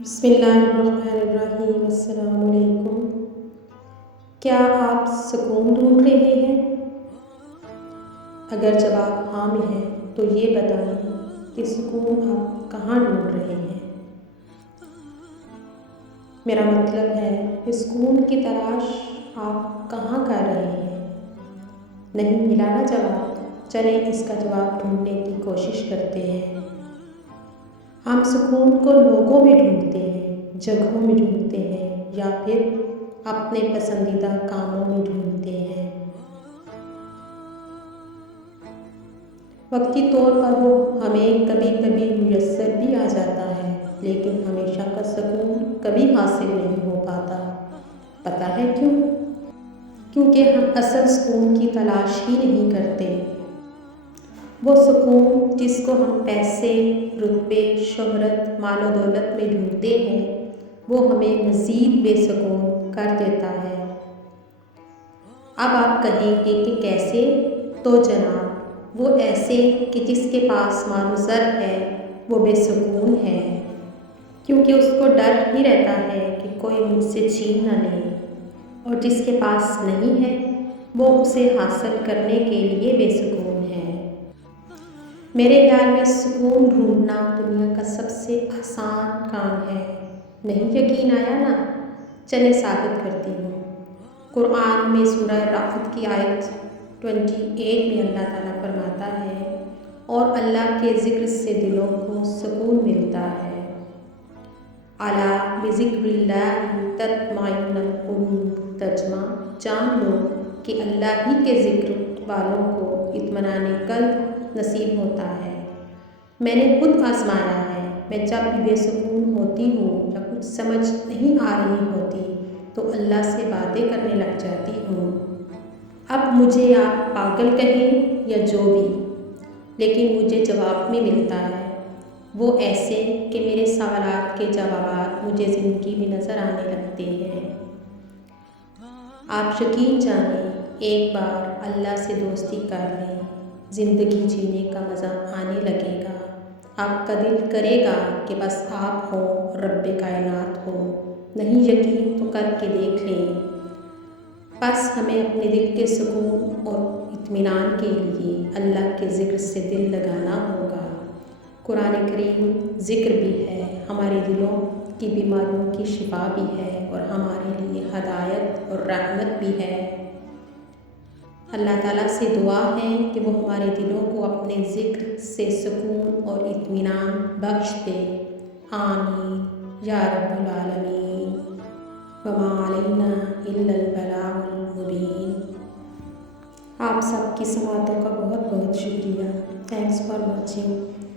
بسم اللہ الرحمن الرحیم۔ السلام علیکم۔ کیا آپ سکون ڈھونڈ رہے ہیں؟ اگر جواب ہاں میں ہے تو یہ بتائیں کہ سکون آپ کہاں ڈھونڈ رہے ہیں؟ میرا مطلب ہے کہ سکون کی تلاش آپ کہاں کر رہے ہیں؟ نہیں ملا نا جواب؟ چلیں اس کا جواب ڈھونڈنے کی کوشش کرتے ہیں۔ ہم سکون کو لوگوں میں ڈھونڈتے ہیں، جگہوں میں ڈھونڈتے ہیں، یا پھر اپنے پسندیدہ کاموں میں ڈھونڈتے ہیں۔ وقتی طور پر وہ ہمیں کبھی کبھی میسر بھی آ جاتا ہے، لیکن ہمیشہ کا سکون کبھی حاصل نہیں ہو پاتا۔ پتہ ہے کیوں؟ کیونکہ ہم اصل سکون کی تلاش ہی نہیں کرتے۔ وہ سکون جس کو ہم پیسے، رتبے، شہرت، مال و دولت میں ڈھونڈتے ہیں، وہ ہمیں مزید بے سکون کر دیتا ہے۔ اب آپ کہیں گے کہ کیسے؟ تو جناب، وہ ایسے کہ جس کے پاس مال و زر ہے وہ بے سکون ہے، کیونکہ اس کو ڈر ہی رہتا ہے کہ کوئی مجھ سے چھین نہ لے، اور جس کے پاس نہیں ہے وہ اسے حاصل کرنے کے لیے بے سکون ہے۔ میرے خیال میں سکون ڈھونڈنا دنیا کا سب سے آسان کام ہے۔ نہیں یقین آیا نا؟ چلیں ثابت کرتی ہوں۔ قرآن میں سورہ رعد کی آیت 28 میں اللہ تعالیٰ فرماتا ہے، اور اللہ کے ذکر سے دلوں کو سکون ملتا ہے۔ الا بذکر اللہ تطمئن القلوب۔ ترجمہ: جان لو کہ اللہ ہی کے ذکر والوں کو اطمینان قلب نصیب ہوتا ہے۔ میں نے خود آزمایا ہے، میں جب بھی بے سکون ہوتی ہوں یا کچھ سمجھ نہیں آ رہی ہوتی تو اللہ سے باتیں کرنے لگ جاتی ہوں۔ اب مجھے آپ پاگل کہیں یا جو بھی، لیکن مجھے جواب میں ملتا ہے، وہ ایسے کہ میرے سوالات کے جوابات مجھے زندگی میں نظر آنے لگتے ہیں۔ آپ یقین جانیں، ایک بار اللہ سے دوستی کر لیں، زندگی جینے کا مزہ آنے لگے گا۔ آپ کا دل کرے گا کہ بس آپ ہوں، رب کائنات ہو۔ نہیں یقین تو کر کے دیکھ لیں۔ بس ہمیں اپنے دل کے سکون اور اطمینان کے لیے اللہ کے ذکر سے دل لگانا ہوگا۔ قرآن کریم ذکر بھی ہے، ہمارے دلوں کی بیماریوں کی شفا بھی ہے، اور ہمارے لیے ہدایت اور رحمت بھی ہے۔ اللہ تعالیٰ سے دعا ہے کہ وہ ہمارے دلوں کو اپنے ذکر سے سکون اور اطمینان بخش دے۔ آمین یا رب العالمین۔ وما علینا الا البلاغ المبین۔ آپ سب کی سماعتوں کا بہت بہت شکریہ۔ Thanks for watching.